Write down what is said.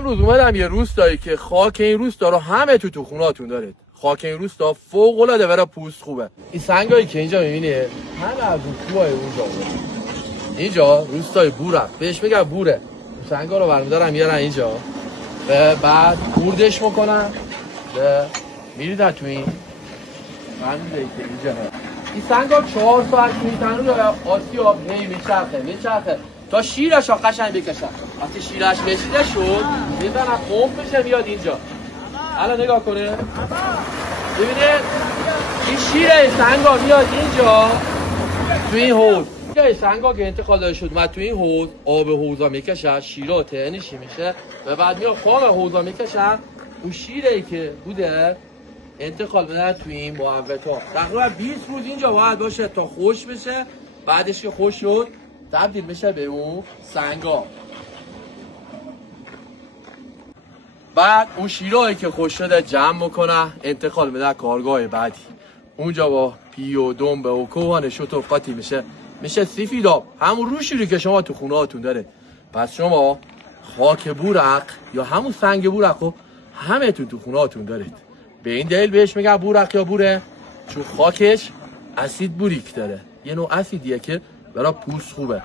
امروز اومدم یه روستایی که خاک این روستا رو همه تو خونه‌تون دارید. خاک این روستا فوق‌العاده برای پوست خوبه. این سنگایی که اینجا می‌بینی همه از اون کوه‌های اونجا اومده. اینجا روستای بوره، بهش میگن بوره. سنگا رو برمی‌دارن میارن اینجا و بعد خوردش میکنن و میریدن تو این بنده که اینجا هست. این سنگا 4 ساعت توی تنور آسیاب میچرخه تا شیرش قشنگ بکشن. وقتی شیرش کشیده شد میزنن پمپ بشه میاد اینجا. الان نگاه کنه ببینید این شیر سنگا میاد اینجا تو این حوض. این سنگا که انتقال داده شد اومد تو این حوض، آب حوضا میکشه، شیرا تهنشی میشه و بعد میاد خام حوضا میکشن. اون شیری که بوده انتقال بدن تو این محوطه. تقریبا 20 روز اینجا باید باشه تا خوش بشه. بعدش که خوش شد تبدیل میشه به اون سنگا. بعد اون شیرایی که خوش شده جمع میکنه انتقال میده کارگاه بعدی. اونجا با پی و دنبه و کوهانش و توفقاتی میشه سفیداب، همون روشی که شما تو خونه هاتون داره. پس شما خاک بورق یا همون سنگ بورق رو همه تو خونه هاتون دارید. به این دلیل بهش میگن بورق یا بوره، چون خاکش اسید بوریک داره، یه نوع اسیدیه که برای پوست خوبه.